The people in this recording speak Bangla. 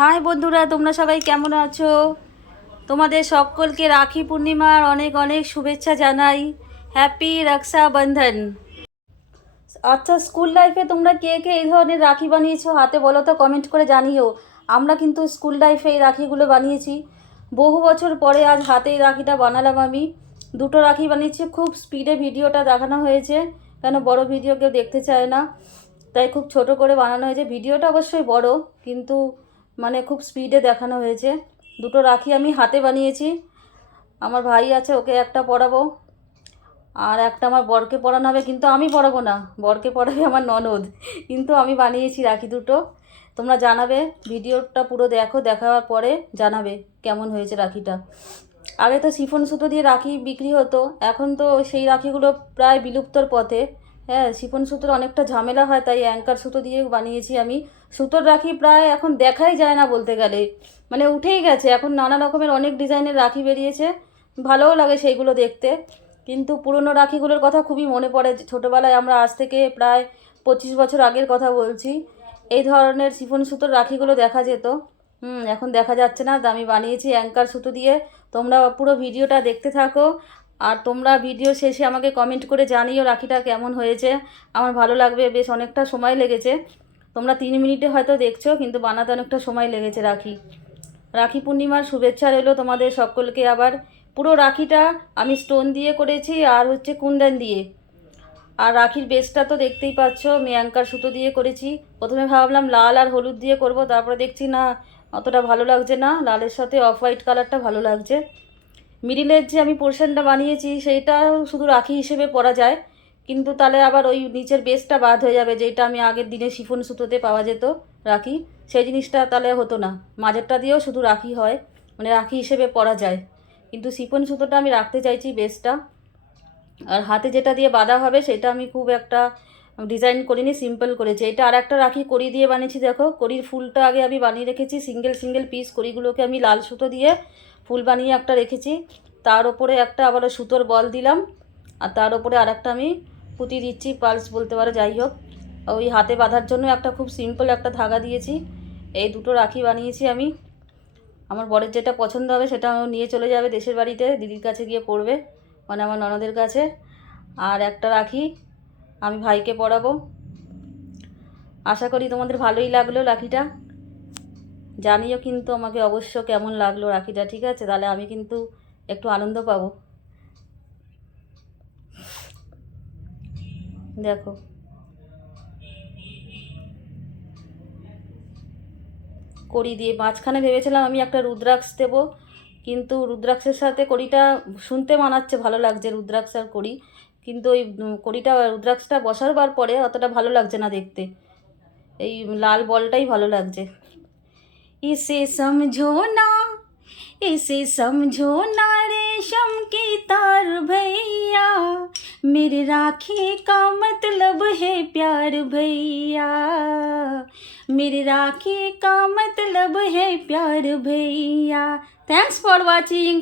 হাই বন্ধুরা, তোমরা সবাই কেমন আছো? তোমাদের সকলকে রাখি পূর্ণিমার অনেক অনেক শুভেচ্ছা জানাই। হ্যাপি রক্ষাবন্ধন। আচ্ছা, স্কুল লাইফে তোমরা কে কে এই ধরনের রাখি বানিয়েছো হাতে বলো তো, কমেন্ট করে জানিও। আমরা কিন্তু স্কুল লাইফে এই রাখিগুলো বানিয়েছি। বহু বছর পরে আজ হাতে এই রাখিটা বানালাম আমি। দুটো রাখি বানিয়েছি, খুব স্পিডে ভিডিওটা দেখানো হয়েছে, কেন বড় ভিডিও কেউ দেখতে চায় না, তাই খুব ছোট করে বানানো হয়েছে। ভিডিওটা অবশ্যই বড়, কিন্তু মানে খুব স্পিডে দেখানো হয়েছে। দুটো রাখি আমি হাতে বানিয়েছি। আমার ভাই আছে, ওকে একটা পরাবো, আর একটা আমার বরকে পরানো হবে, কিন্তু আমি পরাবো না, বরকে পরাবে আমার ননদ। কিন্তু আমি বানিয়েছি রাখি দুটো। তোমরা জানাবে, ভিডিওটা পুরো দেখো, দেখার পরে জানাবে কেমন হয়েছে রাখিটা। আগে তো শিফন সুতো দিয়ে রাখি বিক্রি হতো, এখন তো সেই রাখিগুলো প্রায় বিলুপ্তর পথে। হ্যাঁ, শিফন সুতোর অনেকটা ঝামেলা হয়, তাই অ্যাঙ্কার সুতো দিয়ে বানিয়েছি আমি। সুতোর রাখি প্রায় এখন দেখাই যায় না বলতে গেলে, মানে উঠেই গেছে। এখন নানা রকমের অনেক ডিজাইনের রাখি বেরিয়েছে, ভালোও লাগে সেইগুলো দেখতে। কিন্তু পুরনো রাখিগুলোর কথা খুবই মনে পড়ে। ছোটোবেলায় আমরা, আজ থেকে প্রায় 25 বছর আগের কথা বলছি, এই ধরনের শিফন সুতোর রাখিগুলো দেখা যেত। এখন দেখা যাচ্ছে না। আমি বানিয়েছি অ্যাঙ্কার সুতো দিয়ে। তোমরা পুরো ভিডিওটা দেখতে থাকো, আর তোমরা ভিডিও শেষে আমাকে কমেন্ট করে জানিও রাখিটা কেমন হয়েছে। আমার ভালো লাগবে। বেশ অনেকটা সময় লেগেছে। তোমরা 3 মিনিটে হয়তো দেখছো, কিন্তু বানাতে অনেকটা সময় লেগেছে রাখি। রাখি পূর্ণিমার শুভেচ্ছা রইলো তোমাদের সকলকে। আবার পুরো রাখিটা আমি স্টোন দিয়ে করেছি, আর হচ্ছে কুন্দন দিয়ে। আর রাখির বেসটা তো দেখতেই পাচ্ছ, আমি অ্যাঙ্কার সুতো দিয়ে করেছি। প্রথমে ভাবলাম লাল আর হলুদ দিয়ে করব, তারপরে দেখছি না, অতটা ভালো লাগছে না, লালের সাথে অফ হোয়াইট কালারটা ভালো লাগছে। মিডিলের যে আমি পোর্শনটা বানিয়েছি, সেইটা শুধু রাখি হিসেবে পরা যায়, কিন্তু তাহলে আবার ওই নিচের বেসটা বাদ হয়ে যাবে, যেটা আমি আগের দিনে শিফন সুতোতে পাওয়া যেত রাখি, সেই জিনিসটা তাহলে হতো না। মাঝেরটা দিয়েও শুধু রাখি হয়, মানে রাখি হিসেবে পরা যায়, কিন্তু শিফন সুতোটা আমি রাখতে চাইছি বেসটা। আর হাতে যেটা দিয়ে বাঁধা হবে সেটা আমি খুব একটা ডিজাইন করিনি, সিম্পল করেছি। এটা আর একটা রাখি কড়ি দিয়ে বানিয়েছি। দেখো, কড়ির ফুলটা আগে আমি বানিয়ে রেখেছি, সিঙ্গেল সিঙ্গেল পিস কড়িগুলোকে আমি লাল সুতো দিয়ে ফুল বানিয়ে একটা রেখেছি। তার ওপরে একটা আবার সুতোর বল দিলাম, আর তার ওপরে আর একটা আমি পুঁতি দিচ্ছি, পালস বলতে পারো, যাই হোক। ওই হাতে বাঁধার জন্য একটা খুব সিম্পল একটা ধাগা দিয়েছি। এই দুটো রাখি বানিয়েছি আমি। আমার বরের যেটা পছন্দ হবে সেটা নিয়ে চলে যাবে দেশের বাড়িতে, দিদির কাছে গিয়ে পড়বে, মানে আমার ননদের কাছে। আর একটা রাখি আমি ভাইকে পরাবো। আশা করি তোমাদের ভালোই লাগলো রাখিটা। জানিও কিন্তু আমাকে অবশ্য কেমন লাগলো রাখিটা, ঠিক আছে? তাহলে আমি কিন্তু একটু আনন্দ পাবো। দেখো, কড়ি দিয়ে মাঝখানে ভেবেছিলাম আমি একটা রুদ্রাক্ষ দেবো, কিন্তু রুদ্রাক্ষের সাথে কড়িটা শুনতে মানাচ্ছে, ভালো লাগছে রুদ্রাক্ষ আর কড়ি, কিন্তু ওই কড়িটা, রুদ্রাক্ষটা বসাবার পরে অতটা ভালো লাগছে না দেখতে। এই লাল বলটাই ভালো লাগছে। इसे समझो ना, इसे समझो ना रेशम की तार भैया, मेरे राखी का मतलब है प्यार भैया, मेरे राखी का मतलब है प्यार भैया। Thanks for watching.